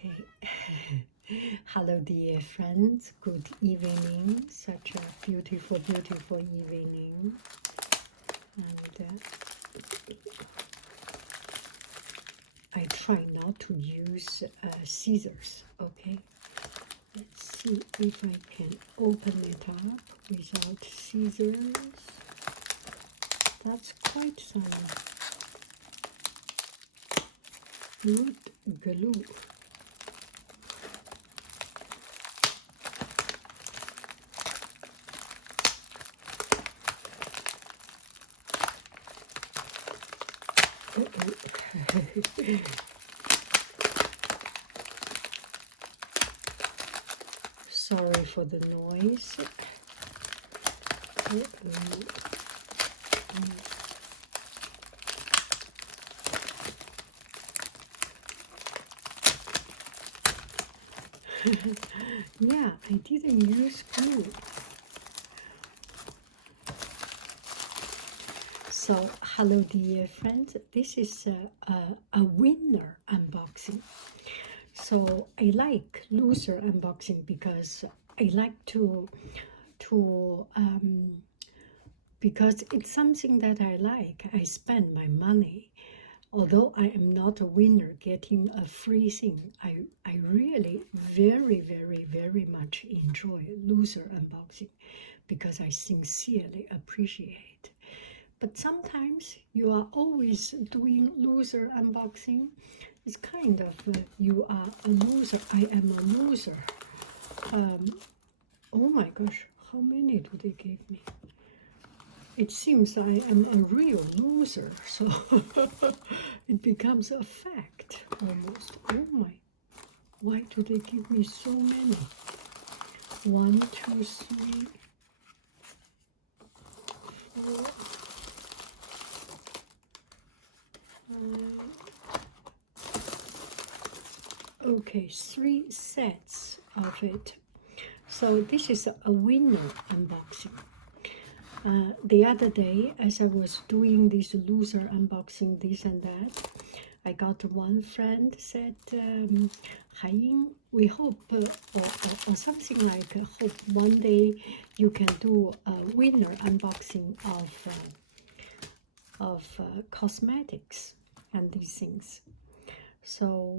Okay. Hello, dear friends. Good evening. Such a beautiful, beautiful evening. And I try not to use scissors. Okay. Let's see if I can open it up without scissors. That's quite some wood glue. Sorry for the noise. Yeah, I didn't use glue. So, hello dear friends, this is a winner unboxing. So I like loser unboxing because I like to because it's something that I like. I spend my money. Although I am not a winner getting a free thing, I really very, very, very much enjoy loser unboxing because I sincerely appreciate. But sometimes you are always doing loser unboxing. It's kind of you are a loser. I am a loser. Oh my gosh, how many do they give me? It seems I am a real loser, so it becomes a fact almost. Oh my, why do they give me so many? 1, 2, 3, 4, 5. Okay, 3 sets of it. So this is a winner unboxing. The other day, as I was doing this loser unboxing, this and that, I got one friend said, Haiying, we hope, or something like, hope one day you can do a winner unboxing of cosmetics and these things. So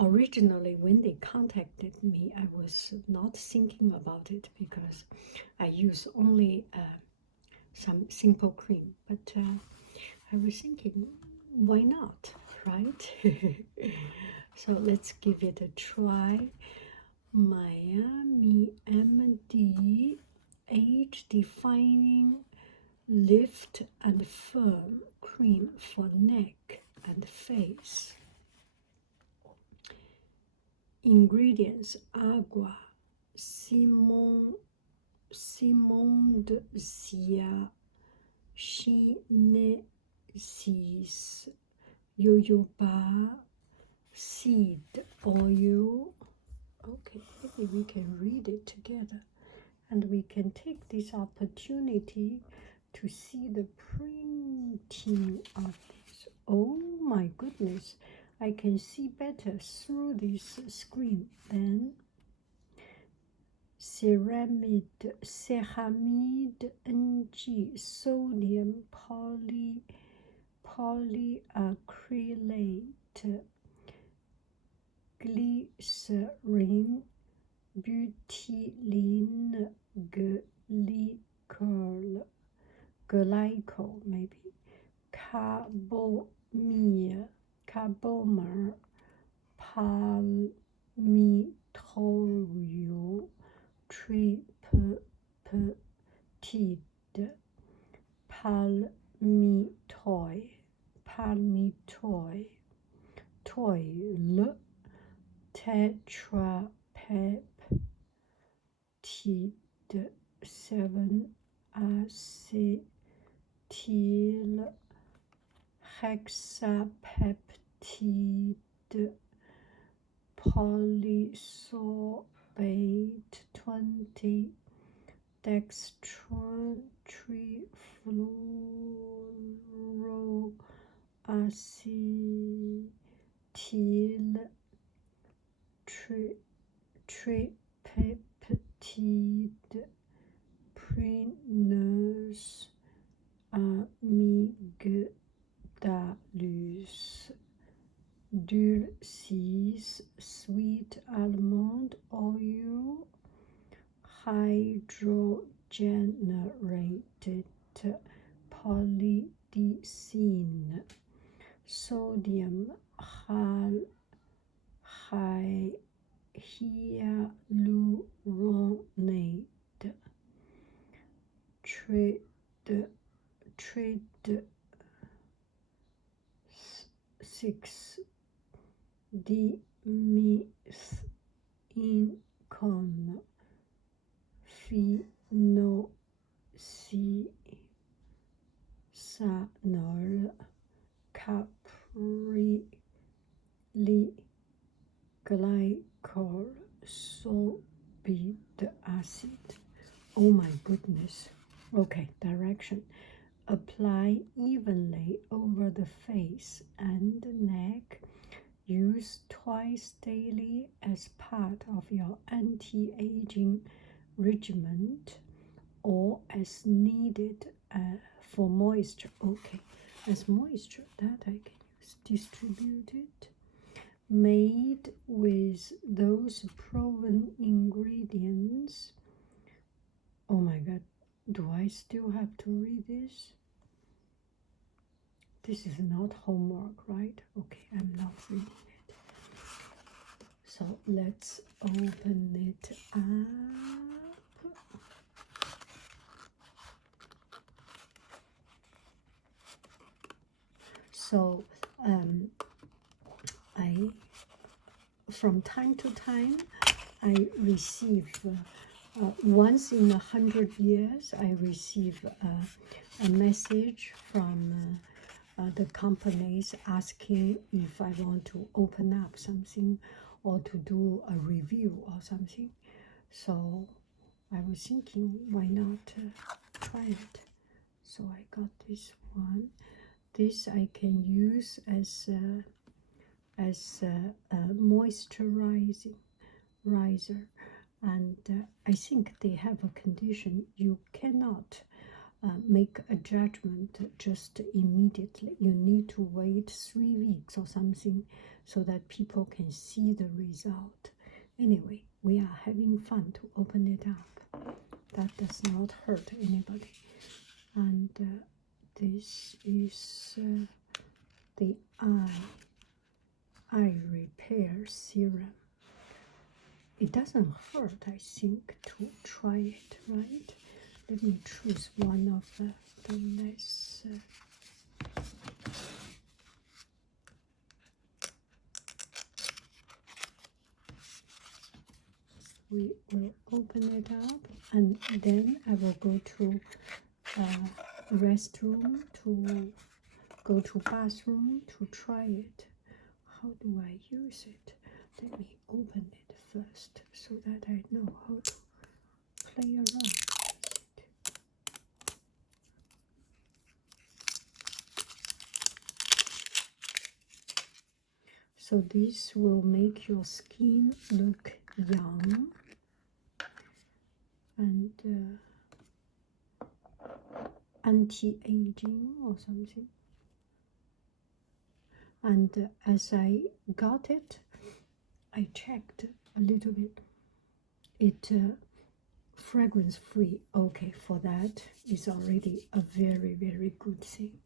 originally, when they contacted me, I was not thinking about it because I use only some simple cream. But I was thinking, why not, right? So let's give it a try. Miami MD Age Defining Lift and Firm Cream for Neck and Face. Ingredients: agua, Simonde Sia, Chinesis, jojoba seed oil. Okay, maybe we can read it together, and we can take this opportunity to see the printing of this. Oh my goodness, I can see better through this screen than ceramide NG sodium polyacrylate glycerin butylene glycol maybe carbomer palmitoyl tripeptide palmitoyl tetrapeptide 7-acetyl hexapeptide polysorbate 20 dextran trifluoroacetyl tripeptide preneurs amygdalus dulcis sweet almond oil hydrogenated polydicine sodium hyaluronate trade 6 dimethincon phenolcysanol caprylyl sorbate acid. Oh my goodness. Okay, direction. Apply evenly over the face and neck. Use twice daily as part of your anti-aging regimen or as needed for moisture. Okay, as moisture that I can use. Distributed. Made with those proven ingredients. Oh my god, do I still have to read this? This is not homework, right? Okay, I'm not reading it. So let's open it up. So from time to time, I receive once in 100 years, I receive a message from the companies asking if I want to open up something or to do a review or something. So I was thinking, why not try it? So I got this one. This I can use as a moisturizing riser, and I think they have a condition you cannot make a judgment just immediately. You need to wait 3 weeks or something so that people can see the result. Anyway, we are having fun to open it up. That does not hurt anybody. And this is the eye repair serum. It doesn't hurt, I think, to try it, right? Let me choose one of the less we will open it up, and then I will go to restroom, to go to bathroom to try it. How do I use it? Let me open it first so that I know how to play around with it. So this will make your skin look young and anti-aging or something. And as I got it, I checked a little bit. It fragrance free. Okay, for that is already a very, very good thing.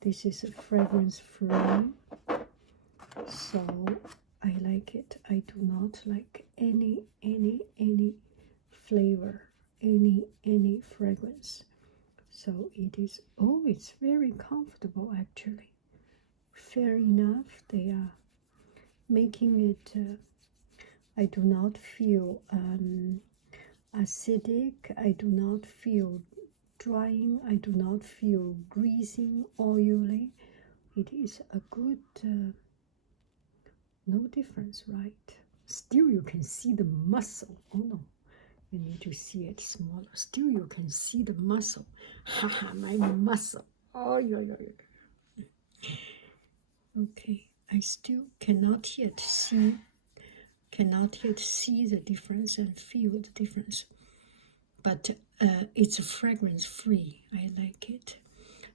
This is a fragrance free, so I like it. I do not like any flavor, any fragrance. So it is, oh, it's very comfortable actually. Fair enough, they are making it, I do not feel acidic, I do not feel drying, I do not feel greasing, oily. It is a good, no difference, right? Still you can see the muscle. Oh no, you need to see it smaller. Still you can see the muscle. Haha, my muscle. Oh, yeah. Okay, I still cannot yet see cannot yet see the difference and feel the difference. But it's fragrance free. I like it.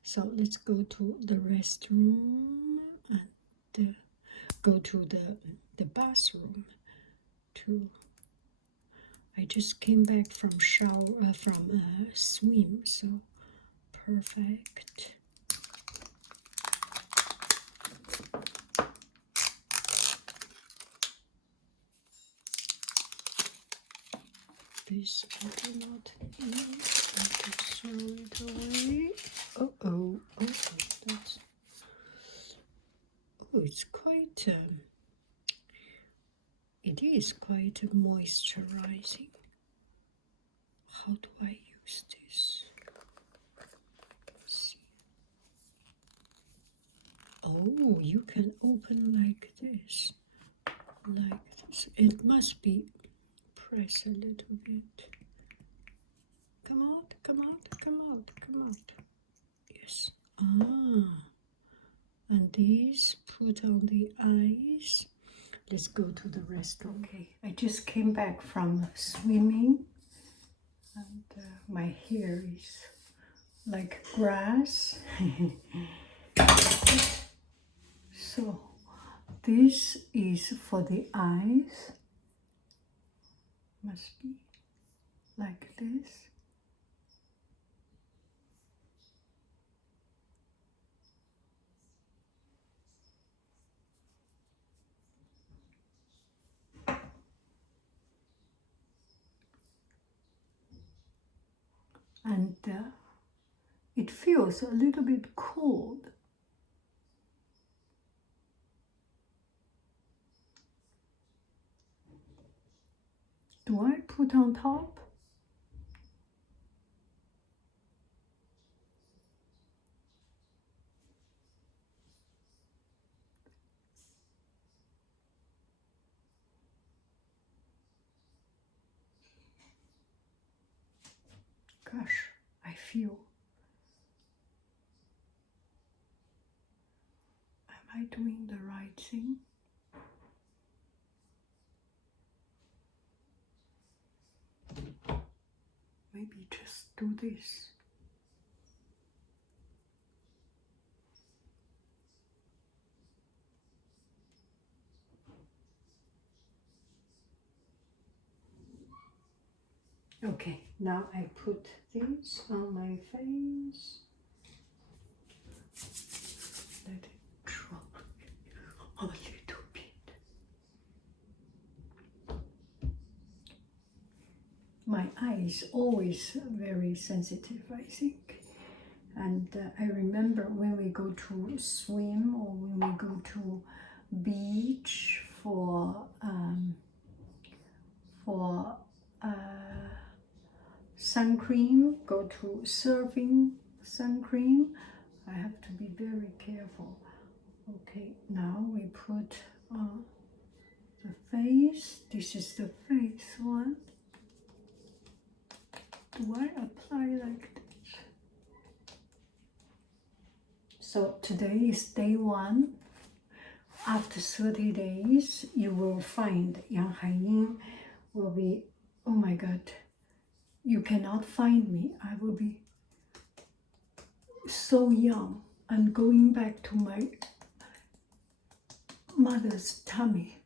So let's go to the restroom and go to the bathroom. I just came back from swim, so perfect. This I do not need. I can throw it away. Oh, that's. Oh, it's quite. It is quite moisturizing. How do I use this? Let's see. Oh, you can open like this. Like this. It must be press a little bit. Come out, come out, come out, come out. Yes. And these put on the eyes. Let's go to the restroom. Okay, I just came back from swimming and my hair is like grass. So this is for the eyes. Must be like this. And it feels a little bit cold. Do I put on top? Gosh, I feel. Am I doing the right thing? Maybe just do this. Okay, now I put this on my face. Let it drop a little bit. My eye is always very sensitive, I think. And I remember when we go to swim or when we go to beach for sun cream, go to surfing sun cream, I have to be very careful. Okay, now we put on the face. This is the face one. Do I apply like this? So today is day 1. After 30 days, you will find Yang Haiying will be, oh my God, you cannot find me. I will be so young and going back to my mother's tummy.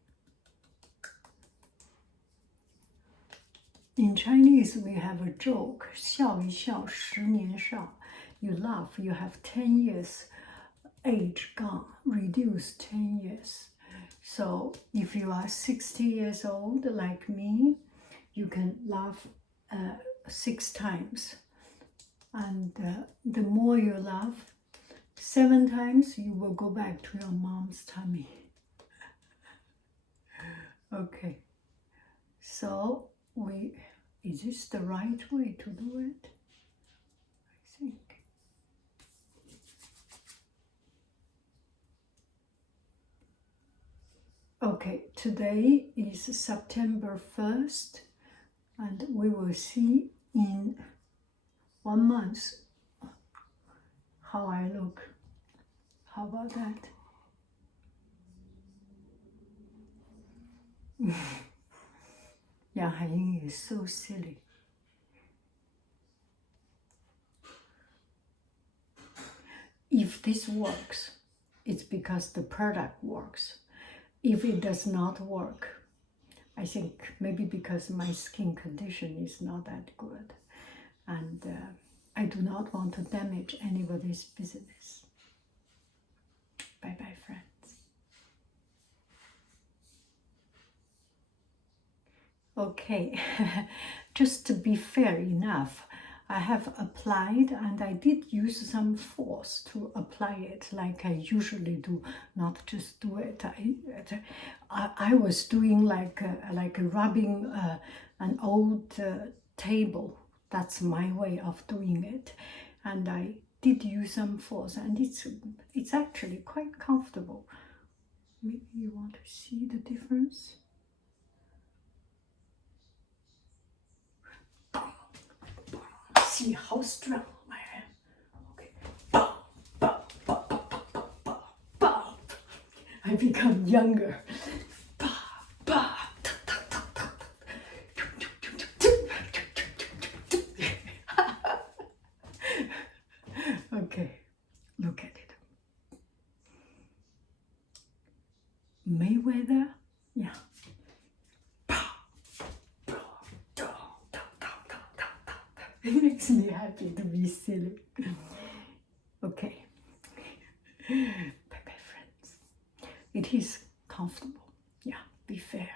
In Chinese, we have a joke, 笑一笑10年少. You laugh, you have 10 years age gone, reduced 10 years. So if you are 60 years old like me, you can laugh 6 times. And the more you laugh, 7 times, you will go back to your mom's tummy. Okay, so is this the right way to do it? I think. Okay, today is September 1st, and we will see in 1 month how I look. How about that? Yeah, Haiying is so silly. If this works, it's because the product works. If it does not work, I think maybe because my skin condition is not that good, and I do not want to damage anybody's business. Bye bye, friends. Okay, just to be fair enough, I have applied and I did use some force to apply it like I usually do, not just do it. I was doing like rubbing an old table. That's my way of doing it. And I did use some force, and it's actually quite comfortable. Maybe you want to see the difference? See how strong I am. Okay. Bah, bah, bah, bah, bah, bah, bah, bah. I become younger. Bah, bah, ta, ta, ta, ta, ta. Okay, look at it. Mayweather, yeah. It makes me happy to be silly. Okay. Bye bye, friends. It is comfortable. Yeah, be fair.